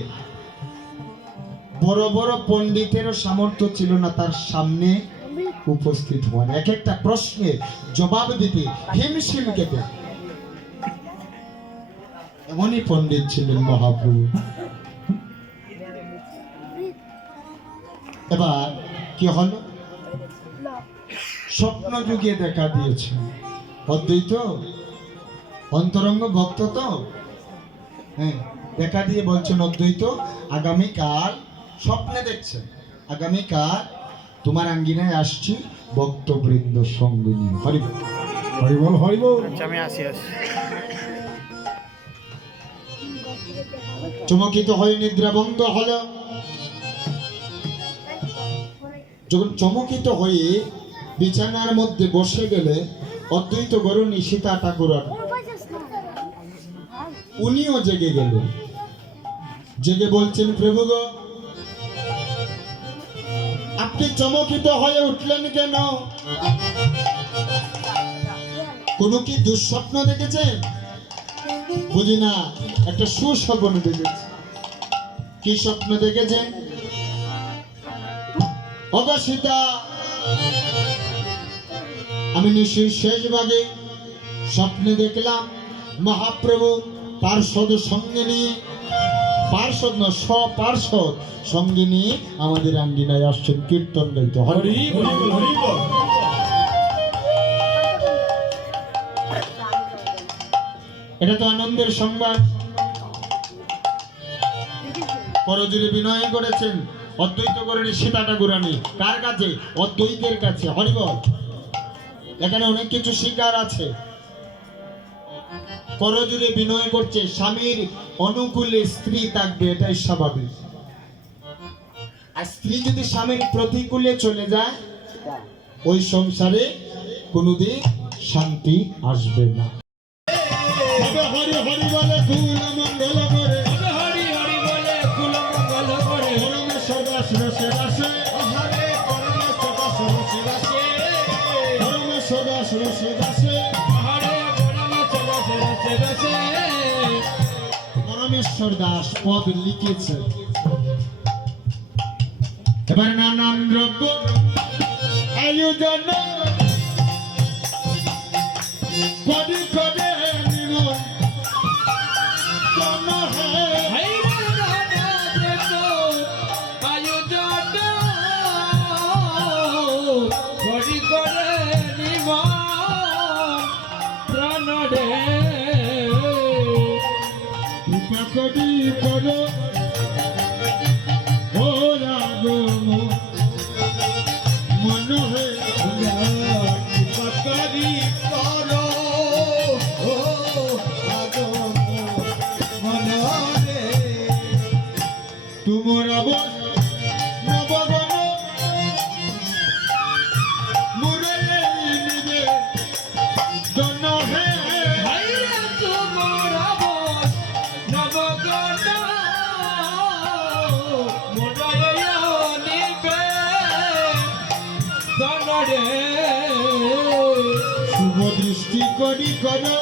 বড় বড় পণ্ডিতেরও সামর্থ্য ছিল না তার সামনে উপস্থিত হওয়ার, এক একটা প্রশ্নের জবাব দিতে হিমশিম খেতে। এমনই পণ্ডিত ছিলেন মহাপ্রভু। এবার কি হলো, স্বপ্ন যুগে দেখা দিয়েছে। অদ্বৈত অন্তরঙ্গ ভক্ত তো, হ্যাঁ, দেখা দিয়ে বলছেন অদ্বৈত আগামীকাল স্বপ্নে দেখছেন, আগামীকাল তোমার আঙ্গিনায় আসছি ভক্তবৃন্দ সঙ্গে নিয়ে। হরিবল হরিবল হরিবল। আমি আসি। চমকিত হয়ে নিদ্রা বন্ধ হলো। যখন চমকিত হয়ে বিছানার মধ্যে বসে গেলে অদ্বৈত গরুণী সীতা ঠাকুর উনিও জেগে গেলেন। জেগে বলছেন, প্রভু গো, আপনি চমকিত হয়ে উঠলেন কেন? কোনো কি দুঃস্বপ্ন দেখেছেন? বুঝি না, একটা সুস্বপ্ন দেখেছি। কি স্বপ্ন দেখেছেন? ওগো সীতা, আমি নিশ্চয়ই শেষ ভাগে স্বপ্নে দেখলাম মহাপ্রভু পার্ষদ সঙ্গে নিয়ে, পার্ষদ না স্বপার্ষদ সঙ্গে নিয়ে আমাদের আঙ্গিনায় আসছেন কীর্তন গাইতে। হরি এটা তো আনন্দের সংবাদ। করজুড়ে বিনয় করেছেন অদ্বৈত করেন সীতা ঠাকুরানী। কার কাছে? অদ্বৈতের কাছে। হরিবল। এখানে অনেক কিছু শিকার আছে। করজুড়ে বিনয় করছে, স্বামীর অনুকূলে স্ত্রী থাকবে, এটাই স্বাভাবিক। আর স্ত্রী যদি স্বামীর প্রতিকূলে চলে যায়, ওই সংসারে কোনোদিন শান্তি আসবে না। হরি হরি বলে কুল মঙ্গল করে, হরি হরি বলে কুল মঙ্গল করে, পরমেশ্বর দাস রসে রসে, হরে পরমেশ্বর দাস রসে রসে, পরমেশ্বর দাস রসে রসে, হরে পরমেশ্বর দাস রসে রসে। পরমেশ্বর দাস পদ লিখেছে। এবার নানান দ্রব্য আয়োজন করি করে নিমন কোন হরি করে নিমন প্রাণ রে কৃপা করি করো ও রাগম মন হে কৃপা করি করো ও আগম মন রে। তুমর অবস নবগণ মুরে নিবে জন হে ভাইরা তোমার আবাস নবগণ মোরায়া নিবে দনরে। শুভ দৃষ্টি করি করো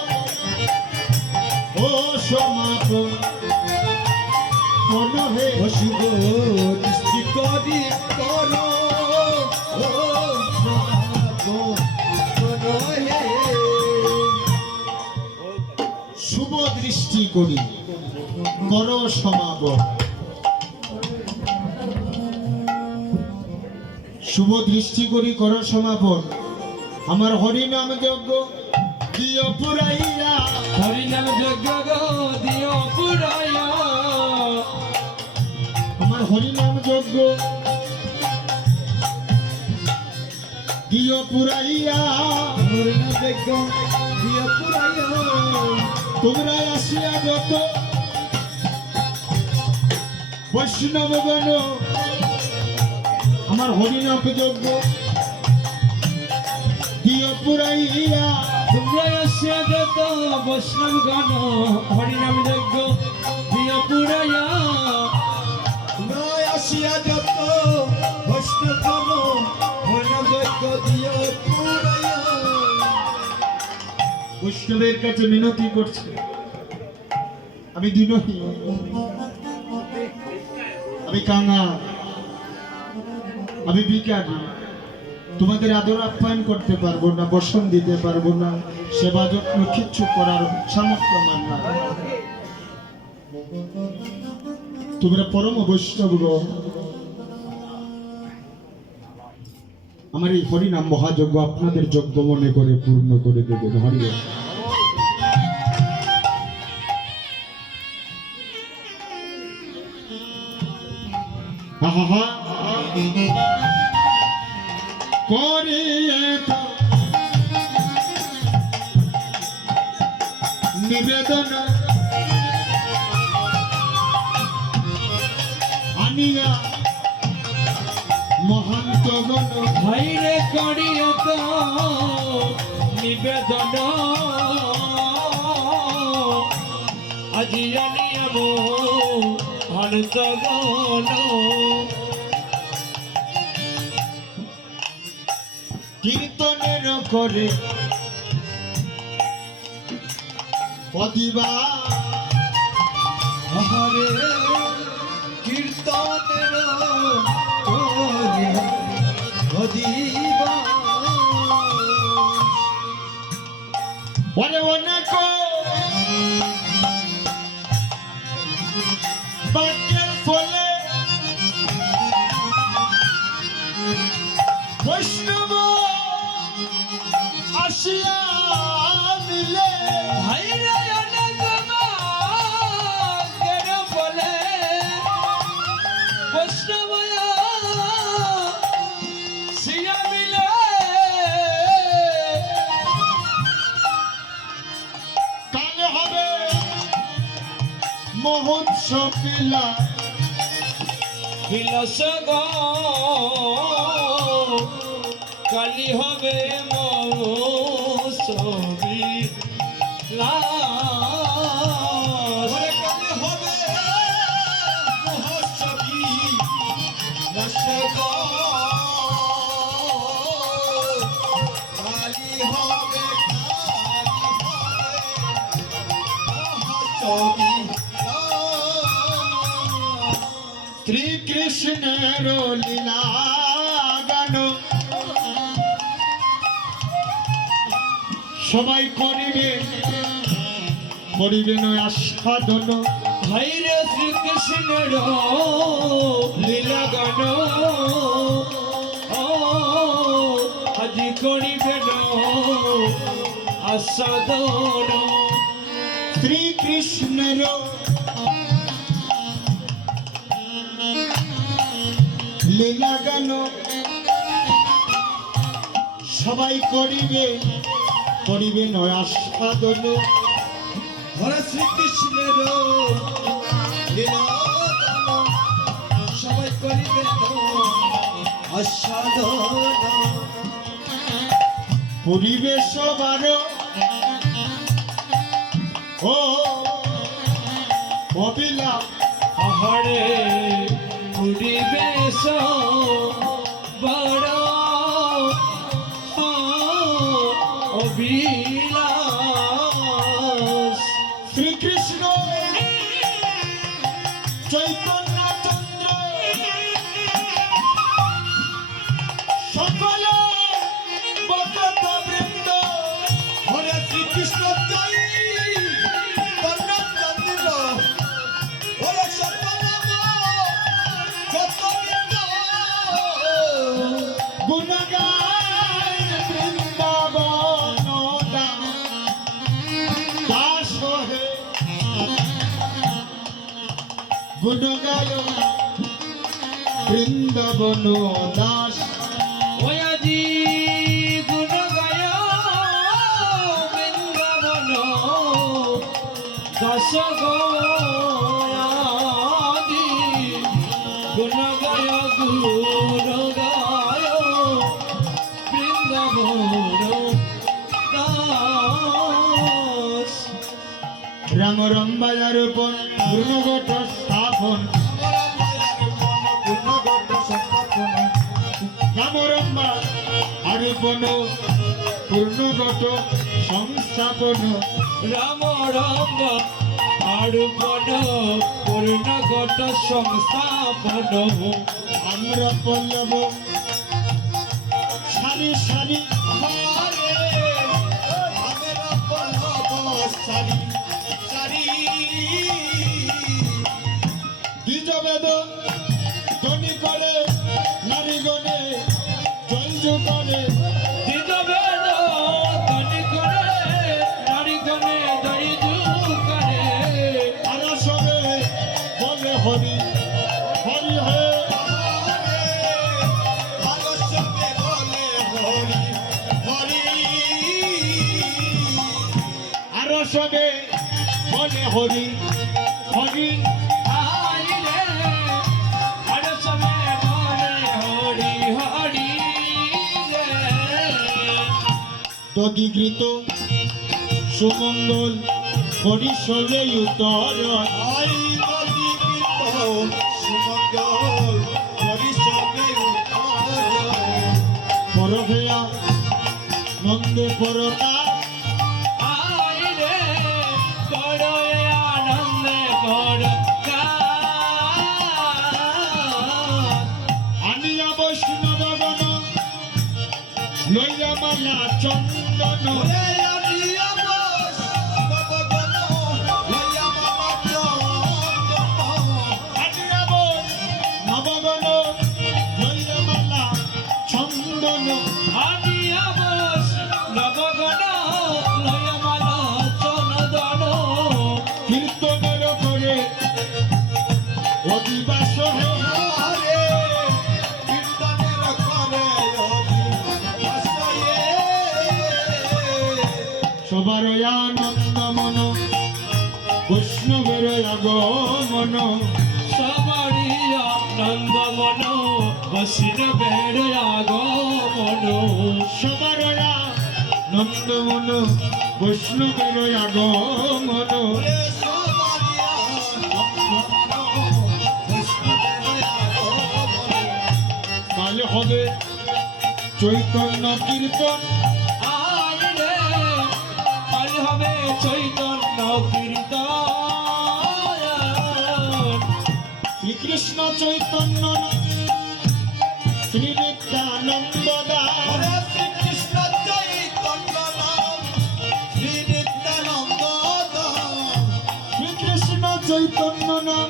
ও সমাপন মন হে অশুভ দৃষ্টি করি করো ও সমাপন হে। শুভ দৃষ্টি করি করো সমাপন। শুভ দৃষ্টি করি করো সমাপন। আমার হরিনাম যজ্ঞ দিও পুরাইয়া, হরিনাম যজ্ঞ দিও পুরায়া, আমার হরিনাম যজ্ঞ দিও পুরাইয়া, হরিনাম যজ্ঞ দিও পুরায়া। তোমরা আসিয়া যত বৈষ্ণবগণ আমার হরিনাম যজ্ঞ দিও পুরাইয়া, তোমরা আসিয়া যত বৈষ্ণব গণ হরিনাম যজ্ঞ দিও পুরায়া। তোমরা আসিয়া যত বৈষ্ণব গণ হরিনাম যজ্ঞ দিও পুরায়া। বৈষ্ণবের কাছে মিনতি করছে, আমি দিনহী, আমি কাঙা, আমি ভিখারি। তোমাদের আদর আপ্যায়ন করতে পারবো না, বসন দিতে পারবো না, সেবা যত্ন কিচ্ছু করার সামর্থ্য আমার না। তোমরা পরম বৈষ্ণবগণ, আমার এই হরিনাম মহাযজ্ঞ আপনাদের যজ্ঞ মনে করে পূর্ণ করে দেবেন। হরি বল। আহা করিয়ে তো নিবেদন আনিয়া মহান্ত গণ ভাইরে করিয়া তো নিবেদন আজি আনিয়াম ভারত গণ কীর্তনের করে পদিবা হরে কীর্তনের করে হদিবা বলে অনেক বাক্যের ফলে বৈষ্ণব আসিয়া মিলে ভাইরে অনেক বাক্যের ফলে বৈষ্ণব আসিয়া মিলে কালে হবে মহোৎসব লীলা বিলাস গো কালি হবে মৌসুমী লাস কালি হবে মহোৎসবী লাস গো কালি হবে মহোৎসবী শ্রীকৃষ্ণের লীলা গান সবাই করিবেন আস্বাদন। ভাইরে শ্রীকৃষ্ণের লীলা গান আজি করিবেন আস্বাদন শ্রীকৃষ্ণের লীলা গান সবাই করিবেন আস্বাদন। হরে শ্রীকৃষ্ণের লীলা গান সবাই করিবেন আস্বাদন পরিবেশ বারো ও অবিলা পাহাড়ে পরিবেশ বড় অবিলাস শ্রীকৃষ্ণ চৈতন্য চন্দ্র সকল ভক্ত বৃন্দ হরে শ্রীকৃষ্ণ চৈতন্য চন্দ্র হরে সত্যনাম সত্যবৃন্দ গুণগান বৃন্দাবন দাস হে গুণগায় বৃন্দাবন দাস ওয়াজি গুণ গায় বৃন্দাবন দাস গোয়াদি গুণ গায় বৃন্দাবন দাস রাম রম্বাজার উপর গুণগত স্থাপন রাম রম্বা আর পূর্ণগত সংস্থাপন রাম রাম আরূপন পূর্ণগত সংস্থাপন আমরা পল্লব সারি সারি হরে আমরা পল্লব সারি সারি দ্বিজবেদ ধ্বনি করে নারীগণে জয়যু করে দ্বিজবেদ ধ্বনি করে নারীগণে জয়যু করে আর সবে বলে হরি হরি হে ভালো সবে বলে হরি হরি আর সবে বলে হরি হরি হরি রে ভালো সবে বলে হরি হরি রে তদিগৃত সুমঙ্গল হরি সবে উত্তর আই নদীগীত সুমঙ্গল হরি সবে পরহেয়া নন্দে পরতা আই রে বড় আনন্দে বড় আনিয়া বৈষ্ণবগণ লইয়া মালা চন্দন আনিয়া বৈষ্ণবগণ লইয়া মালা চন্দন কীর্তনের করে অধিবাস হে সবার আনন্দ মন বৈষ্ণবের আগমন বৈষ্ণবের আগমন সবার আনন্দ মন বৈষ্ণবের আগমন কাল হবে চৈতন্য কীর্তন আইরে কাল হবে চৈতন্য কীর্তন শ্রীকৃষ্ণ চৈতন্য শ্রী নিত্যানন্দ দাস শ্রীকৃষ্ণ চৈতন্য নাম শ্রী নিত্যানন্দ শ্রীকৃষ্ণ চৈতন্য নাম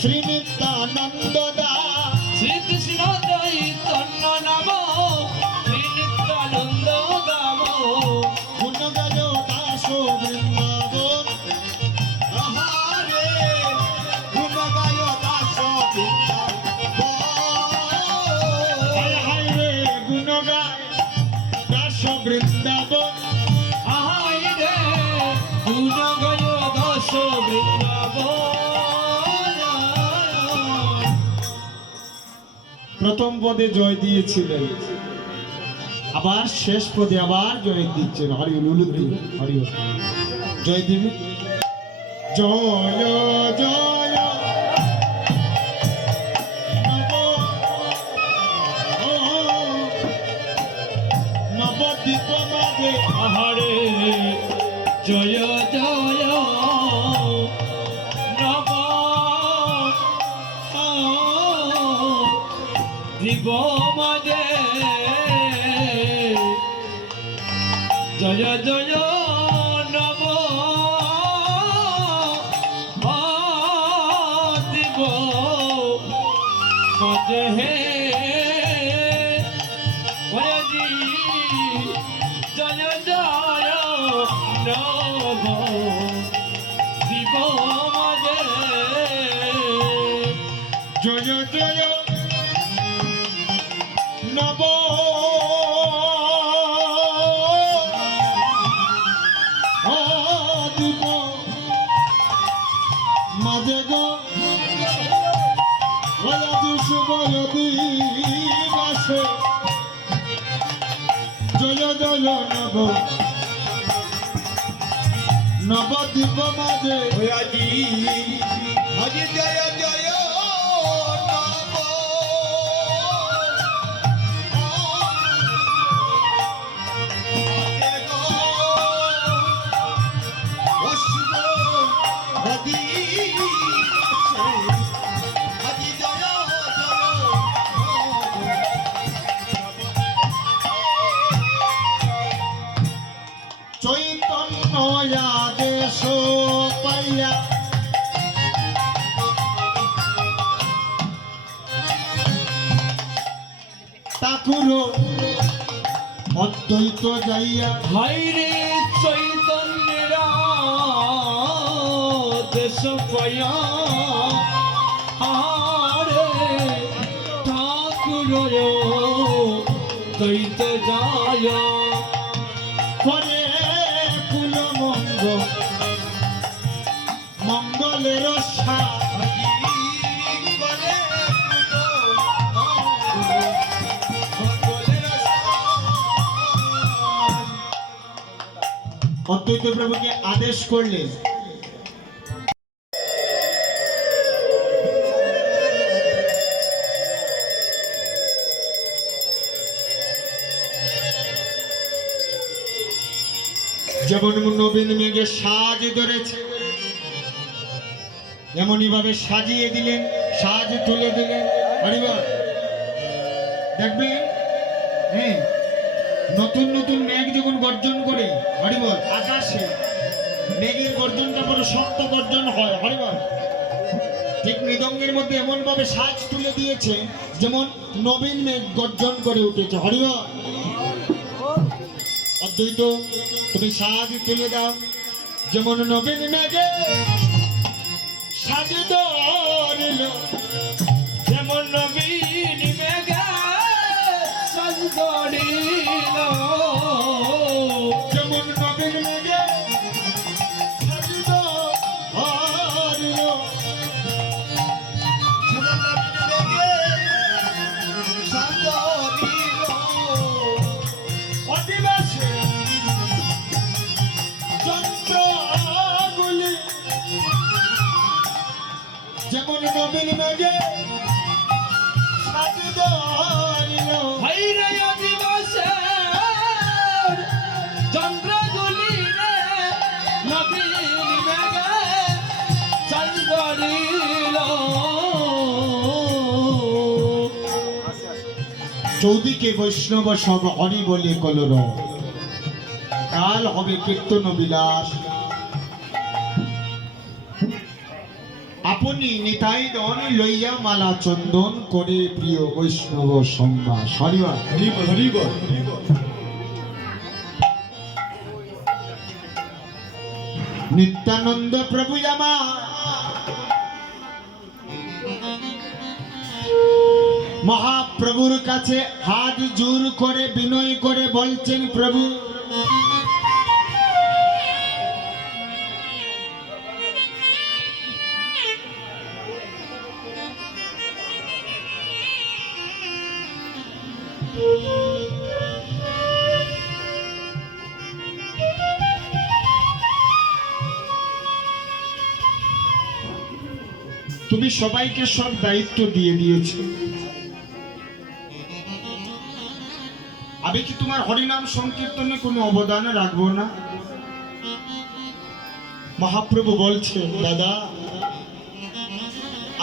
শ্রী নিত্যানন্দ দাস শ্রীকৃষ্ণ চৈতন্য নাম শ্রী নিত্যানন্দ দাম গুণ গায় দাস বৃন্দাবন আহারে গুণ গায় দাস হায় হায় রে গুণ গায় দাস বৃন্দাবন আহারে গুণ গায় দাস বৃন্দাবন প্রথম পদে জয় দিয়েছিলেন আবার শেষ পদে আবার জয় দিচ্ছেন হরি লুলুদ্দি হরি জয় দিবি জয় জয় নবদ্বীপ মাঝে আহারে জয় জয় নব দিব মাঝে জয় জয় নব দিব মাঝে হে ভয়জি জয় জয় নব দিব মাঝে জয় জয় নব দিব মাঝে গো শুভয় দিবাসে জয় জয় নব নবদ্বীপ মাঝে আজি আজি জয় জয় নব তাকুরো অদ্বৈত যাইয়া হাইরে চৈতন্যেরা দেশ পয়া আরে ঠাকুর দৈত যায় করে কুল মঙ্গলের অদ্বৈত প্রভুকে আদেশ করলেন যেমন নবীন মেঘে সাজ ধরেছে এমনই ভাবে সাজিয়ে দিলেন, সাজ তুলে দিলেন। হরিবল দেখবেন, হ্যাঁ, নতুন নতুন মেঘ যখন গর্জন করে হরিবল আকাশে, মেঘের গর্জনটা বড় শক্ত গর্জন হয়। হরিবল ঠিক মৃদঙ্গের মধ্যে এমন ভাবে সাজ তুলে দিয়েছে যেমন নবীন মেঘ গর্জন করে উঠেছে। হরিবল অদ্বৈত তুমি সাজ তুলে দাও যেমন নবীন মেঘে সাজ ধরিল, যেমন নবীন মেঘে সাজ ধরিল, যেমন নবীন মেঘে সাজ ধরিল, যেমন নবীন মেঘে সাজ ধরিল, অধিবাসে যন্ত্রগুলি যেমন নবীন মেঘে সাজ ধরিল। হাইরে আদিবাসের চন্দ্রগুলি রে নবীন মেঘে সাজ ধরিল। চৌদিকে বৈষ্ণব সব হরি বলে কলর, কাল হবে কীর্তন বিলাস। আপনি নিতাই দন লইয়া মালা চন্দন করে প্রিয় বৈষ্ণব সম্বাস। হরিবল হরিবল হরিবল নিত্যানন্দ প্রভু আমার মহাপ্রভুর কাছে হাত জোর করে বিনয় করে বলছেন, প্রভু তুমি সবাইকে সব দায়িত্ব দিয়ে দিয়েছো, আমি কি তোমার হরিনাম সংকীর্তনে কোনো অবদান রাখবো না? মহাপ্রভু বলছে, দাদা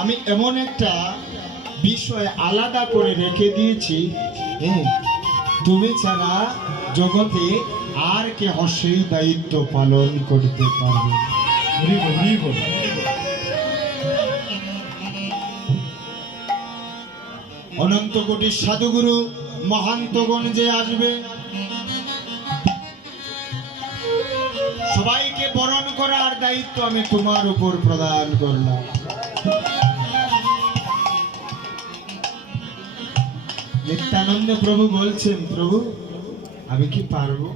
আমি এমন একটা বিষয় আলাদা করে রেখে দিয়েছি, হ্যাঁ, তুমি ছাড়া জগতে আর কেহ সেই দায়িত্ব পালন করতে পারবে। হরিবল হরিবল অনন্ত কোটি সাধুগুরু মহান্তগণ যে আসবে, সবাইকে বরণ করার দায়িত্ব আমি তোমার উপর প্রদান করলাম। নিত্যানন্দ প্রভু বলছেন, প্রভু আমি কি পারবো?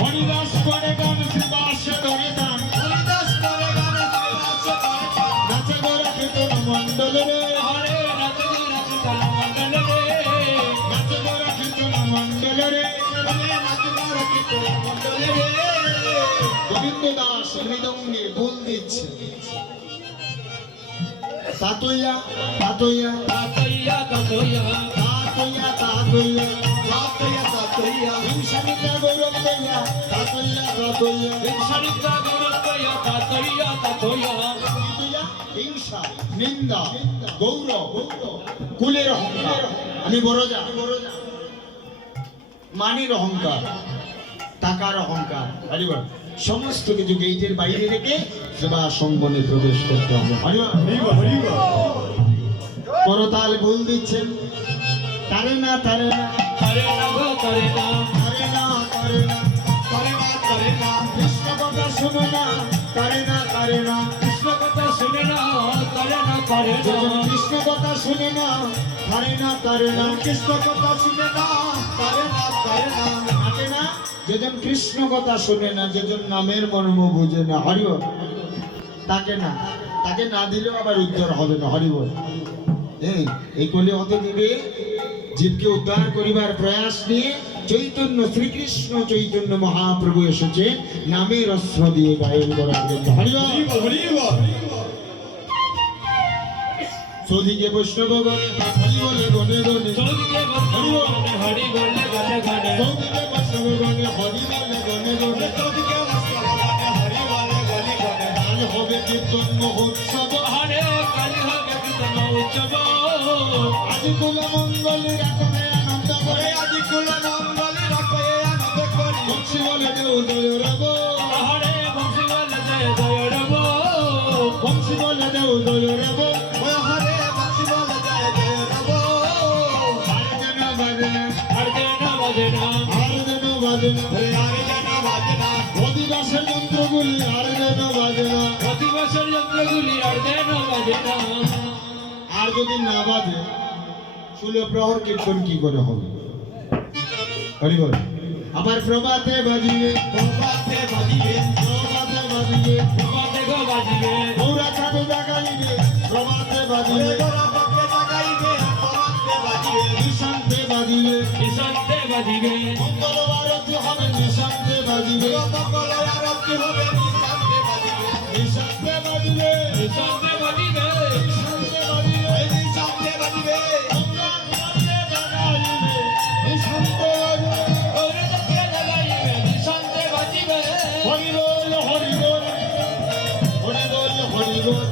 হরিদাস করে গান শিবাসে ধরে দান, নাচে গোরা কীর্তন মণ্ডল রে, নাচে গোরা কীর্তন মণ্ডল রে। গোবিন্দ দাস মৃদঙ্গে বোল দিচ্ছে, তাতইয়া তাতইয়া তাতইয়া তাতইয়া তাতইয়া তাতইয়া তাতইয়া তাতইয়া হিংসানিতা গৌরব দইয়া তাতইয়া তাতইয়া হিংসানিতা গৌরবয়া তাতইয়া তাতইয়া তাতইয়া হিংসা নিন্দা গৌরব কুলের অহংকার, আমি বড় যা, মানির অহংকার, টাকার অহংকার, সমস্ত কিছু গেটের বাইরে রেখে সেবা সঙ্গনে প্রবেশ করতে হবে। করতাল ভুল দিচ্ছেন, তারে না তারে না তারে না গো তারে না, তারে না তারে না তারে না তারে না, কৃষ্ণ কথা শুনো না, তারে না তারে না কৃষ্ণ কথা শুনে না, তারে না তারে না, যেজন কৃষ্ণ কথা শুনে না, তারে না তারে না কৃষ্ণ কথা শুনে না, তারে না তারে না, থাকে না, যেজন কৃষ্ণ কথা শুনে না, যেজন নামের মর্ম বুঝে না, হরিবল তাকে না, তাকে না দিলেও আবার উদ্ধার হবে না, হরিবল। এই কলি হতে দিবে জীবকে উদ্ধার করিবার প্রয়াস নিয়ে চৈতন্য শ্রীকৃষ্ণ চৈতন্য মহাপ্রভু এসেছে নামের অস্ত্র দিয়ে গায়েন করার জন্য, হরিবল। সদিকে বৈষ্ণব গণে হরিবলে গণে গণে, চৌদিকে বর্তমানে হরি বলে গানে গানে, সদিকে বৈষ্ণব গণে হরিবলে গণে গণে, চৌদিকে বর্তমানে হরি বলে গানে গানে, কাল হবে কীর্তন মহোৎসব, আরে কালী হবে কীর্তন উৎসব, আজি কুল মঙ্গলে রাখবে আনন্দ করে, আজি কুল মঙ্গলে রাখে আনন্দ করি, বংশী বলে দেও জয় রব, আরে বংশী বলে জয় জয় রব, বংশী বলে দেও জয় রব, হরে বংশী বলে জয় জয় রব, আর যেন বাজে না, আর যেন বাজে না, আর যেন বাজে না, আর যেন বাজে না, অধিবাসের যন্ত্রগুলি আর যেন বাজে না, প্রতি বছর যন্ত্রগুলি আর যেন বাজে না, আর যদি না বাজে ষোলো প্রহর কীর্তন কি করে হবে, হরিবল। আবার প্রভাতে বাজিবে, প্রভাতে বাজিবে, প্রভাতে বাজিবে, প্রভাতে গো বাজিবে, গৌরা চাঁদে জাগাইবে, প্রভাতে বাজিবে, গোরাপকে জাগাইবে, প্রভাতে বাজিবে, নিশান্তে বাজিবে, নিশান্তে বাজিবে, মঙ্গল আরতি হবে, নিশান্তে বাজিবে, মঙ্গল আরতি হবে, নিশান্তে বাজিবে, নিশান্তে বাজিবে, নিশান্তে বাজিবে, নিশান্তে বাজিবে, নিশান্তে বাজিবে, গৌরা চাঁদে জাগাইবে, নিশান্তে বাজিবে, গোরাপকে জাগাইবে, নিশান্তে বাজিবে, হরিবল হরিবল হরিবল হরিবল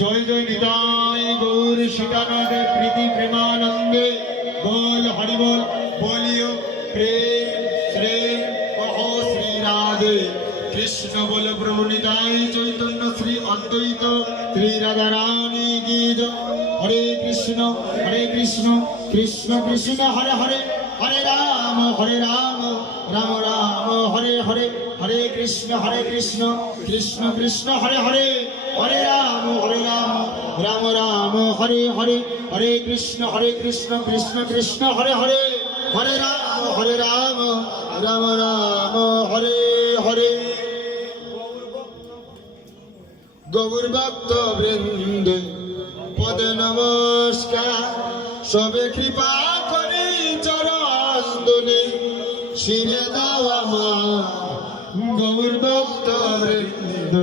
জয় জয় নিতাই গৌর সীতানাথে প্রীতি প্রেমানন্দে বল হরিবল বলিও প্রেম প্রেম কহ শ্রী রাধে কৃষ্ণ বল প্রভু নিতাই চৈতন্য শ্রী অদ্বৈত শ্রী রাধা রানী কি জয়। হরে কৃষ্ণ কৃষ্ণ কৃষ্ণ হরে হরে হরে রাম রাম রাম হরে হরে হরে কৃষ্ণ কৃষ্ণ কৃষ্ণ হরে হরে হরে রাম রাম রাম হরে হরে হরে কৃষ্ণ কৃষ্ণ কৃষ্ণ হরে হরে হরে রাম রাম রাম হরে হরে। গৌর ভক্ত বৃন্দ পদে নমস্কার, সবে কৃপা করে চরণ দুলে শিরে দাও আমার। গৌর ভক্ত বৃন্দ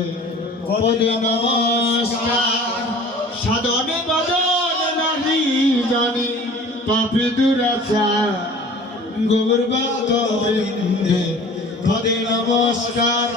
পদে নমস্কার, সাধন ভজন নাহি জানি পাপি দুরাচার। গৌর ভক্ত বৃন্দ পদে নমস্কার।